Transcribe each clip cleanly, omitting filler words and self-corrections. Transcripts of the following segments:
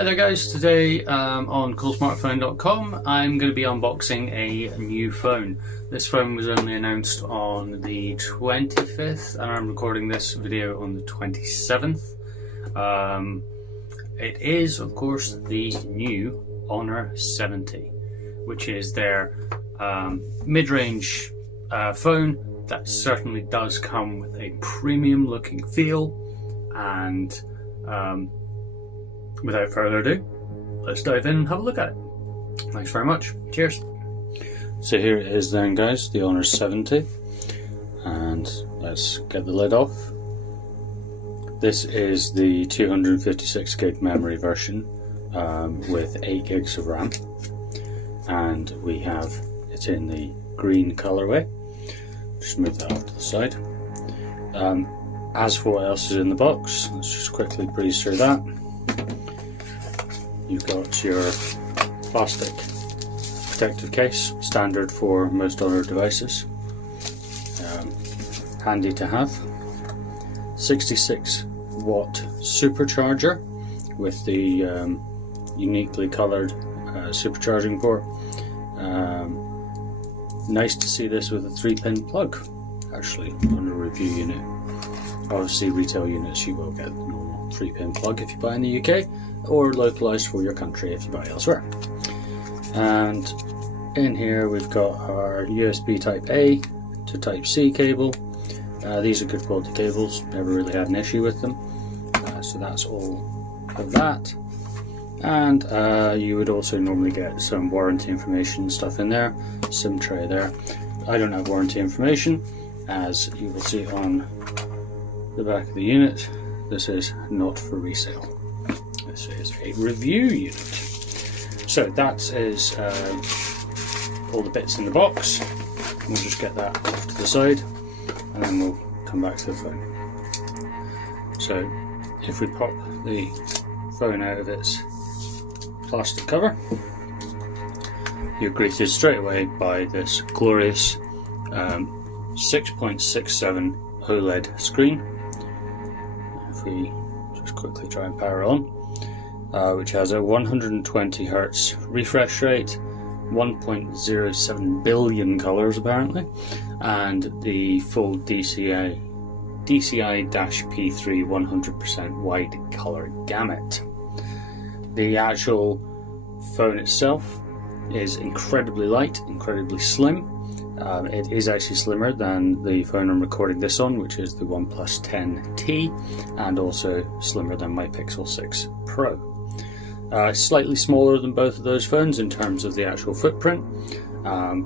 Hi there guys, today on Coolsmartphone.com I'm going to be unboxing a new phone. This phone was only announced on the 25th and I'm recording this video on the 27th. It is of course the new Honor 70, which is their mid-range phone that certainly does come with a premium looking feel. And without further ado, let's dive in and have a look at it. Thanks very much. Cheers. So here it is then guys, the Honor 70, and let's get the lid off. This is the 256 gig memory version with 8 gigs of RAM, and we have it in the green colorway. Just move that off to the side. As for what else is in the box, let's just quickly breeze through that. You've got your plastic protective case, standard for most Honor devices. Handy to have. 66 watt supercharger with the uniquely coloured supercharging port. Nice to see this with a 3-pin plug, actually, on a review unit. Obviously retail units you will get the normal 3-pin plug if you buy in the UK, or localised for your country if you buy elsewhere. And in here we've got our USB type A to type C cable. These are good quality cables, never really had an issue with them. So that's all of that. And you would also normally get some warranty information stuff in there, SIM tray there. I don't have warranty information, as you will see on the back of the unit. This is not for resale. This is a review unit. So that is all the bits in the box. We'll just get that off to the side and then we'll come back to the phone. So if we pop the phone out of its plastic cover, you're greeted straight away by this glorious 6.67 OLED screen. If we just quickly try and power on, which has a 120 Hz refresh rate, 1.07 billion colours apparently, and the full DCI-P3 100% wide colour gamut. The actual phone itself is incredibly light, incredibly slim. It is actually slimmer than the phone I'm recording this on, which is the OnePlus 10T, and also slimmer than my Pixel 6 Pro. Slightly smaller than both of those phones in terms of the actual footprint,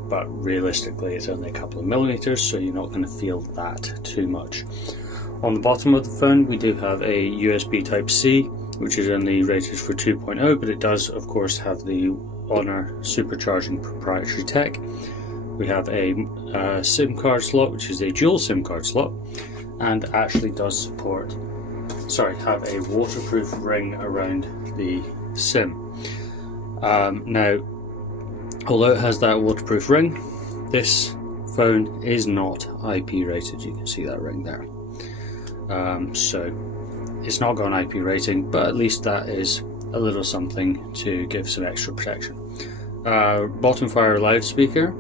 but realistically it's only a couple of millimeters, so you're not going to feel that too much. On the bottom of the phone we do have a USB type C, which is only rated for 2.0, but it does of course have the Honor supercharging proprietary tech. We have a SIM card slot, which is a dual SIM card slot, and actually does support, have a waterproof ring around the SIM. Now, although it has that waterproof ring, this phone is not IP rated. You can see that ring there. So it's not got an IP rating, but at least that is a little something to give some extra protection. Bottom fire loudspeaker.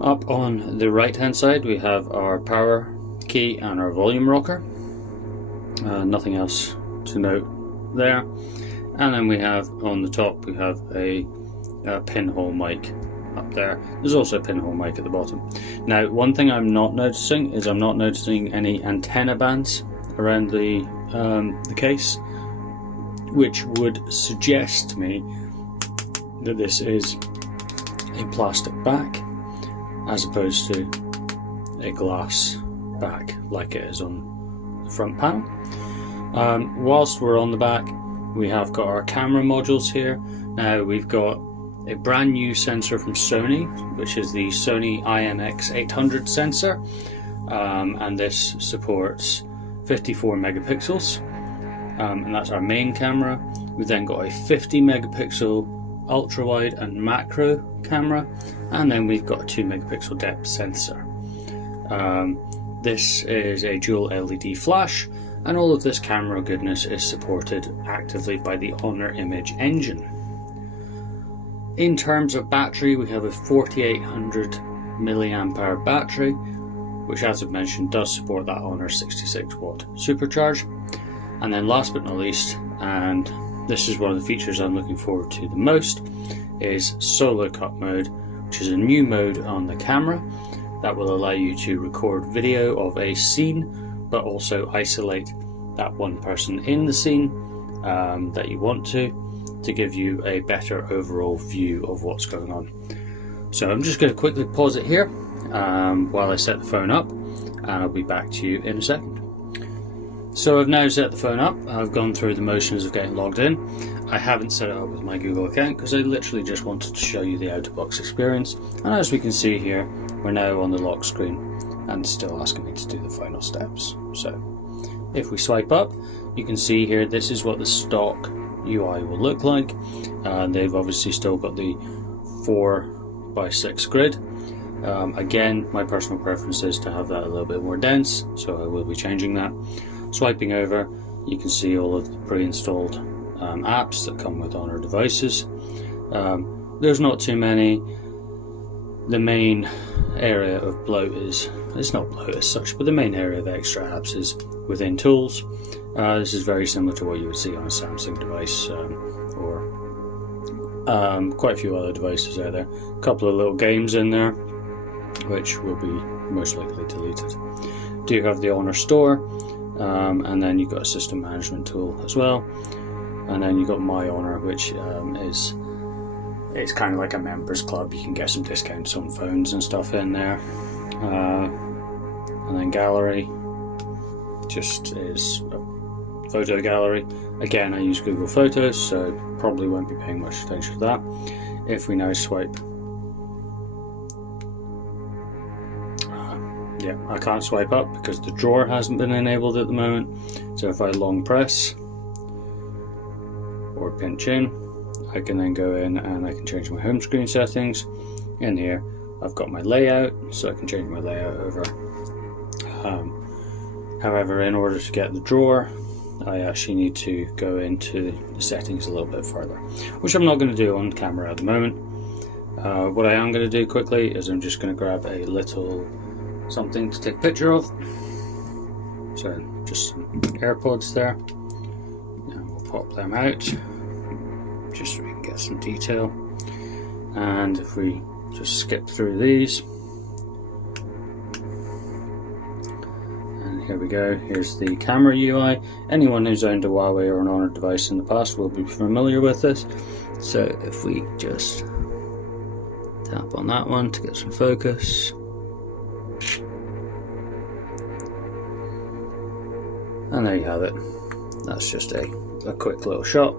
Up on the right hand side we have our power key and our volume rocker. Nothing else to note there. And then we have on the top we have a pinhole mic up there. There's also a pinhole mic at the bottom. Now one thing I'm not noticing is I'm not noticing any antenna bands around the case, which would suggest to me that this is a plastic back as opposed to a glass back like it is on the front panel. Whilst we're on the back, we have got our camera modules here. Now we've got a brand new sensor from Sony, which is the Sony IMX800 sensor, and this supports 54 megapixels, and that's our main camera. We've then got a 50 megapixel ultra wide and macro camera, and then we've got a 2 megapixel depth sensor. This is a dual LED flash, And all of this camera goodness is supported actively by the Honor Image Engine. In terms of battery, we have a 4800 milliamp hour battery, which, as I've mentioned, does support that Honor 66 watt supercharge. And then last but not least, and this is one of the features I'm looking forward to the most, is solo cut mode, which is a new mode on the camera that will allow you to record video of a scene, but also isolate that one person in the scene that you want to give you a better overall view of what's going on. So I'm just going to quickly pause it here while I set the phone up, and I'll be back to you in a second. So I've now set the phone up. I've gone through the motions of getting logged in. I haven't set it up with my Google account because I literally just wanted to show you the out-of-box experience. And as we can see here, we're now on the lock screen and still asking me to do the final steps. So if we swipe up, you can see here this is what the stock UI will look like. They've obviously still got the 4:6 grid. Again, my personal preference is to have that a little bit more dense, so I will be changing that. Swiping over, you can see all of the pre-installed apps that come with Honor devices. There's not too many. The main area of bloat is, it's not bloat as such, but the main area of extra apps is within tools. This is very similar to what you would see on a Samsung device or quite a few other devices out there. A couple of little games in there, which will be most likely deleted. Do have the Honor Store, and then you've got a system management tool as well, and then you've got My Honor, which it's kind of like a members club. You can get some discounts on phones and stuff in there, and then Gallery just is a photo gallery. Again, I use Google Photos, so probably won't be paying much attention to that. If we now swipe, yeah, I can't swipe up because the drawer hasn't been enabled at the moment. So if I long press or pinch in, I can then go in and I can change my home screen settings. In here, I've got my layout, so I can change my layout over. However, in order to get the drawer, I actually need to go into the settings a little bit further, which I'm not going to do on camera at the moment. What I am going to do quickly is I'm just going to grab a little something to take a picture of. So just some AirPods there, and we'll pop them out just so we can get some detail. And if we just skip through these, and here we go, here's the camera UI. Anyone who's owned a Huawei or an Honor device in the past will be familiar with this. So if we just tap on that one to get some focus, and there you have it. That's just a quick little shot.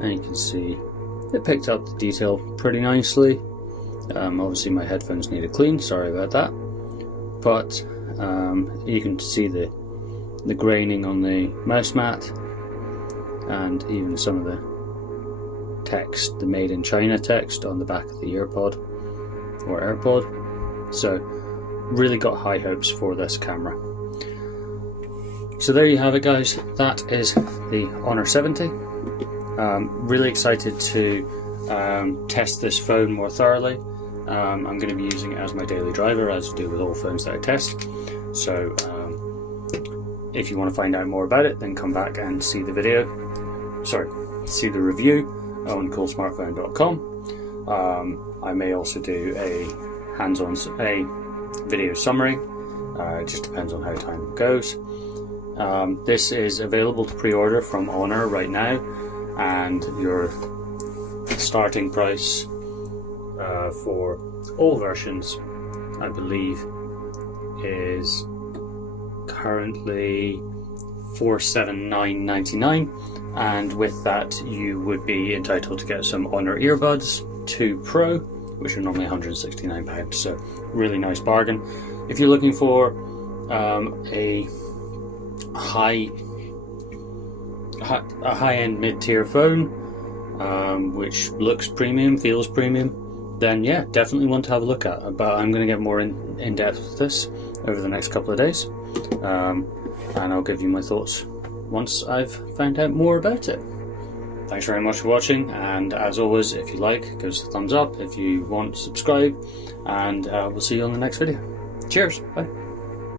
And you can see it picked up the detail pretty nicely. Obviously my headphones need a clean, sorry about that. But you can see the graining on the mouse mat, and even some of the text, the made in China text on the back of the earpod or AirPod. So really got high hopes for this camera. So there you have it, guys. That is the Honor 70. Really excited to test this phone more thoroughly. I'm going to be using it as my daily driver, as I do with all phones that I test. So if you want to find out more about it, then come back and see the see the review on Coolsmartphone.com. I may also do a video summary. It just depends on how time goes. This is available to pre-order from Honor right now, and your starting price for all versions, I believe, is currently $479.99, and with that you would be entitled to get some Honor earbuds 2 Pro, which are normally £169, so really nice bargain. If you're looking for a high-end mid-tier phone, which looks premium, feels premium, then yeah, definitely one to have a look at. But I'm going to get more in depth with this over the next couple of days, and I'll give you my thoughts once I've found out more about it. Thanks very much for watching, and as always, if you like, give us a thumbs up. If you want, subscribe, and we'll see you on the next video. Cheers, bye.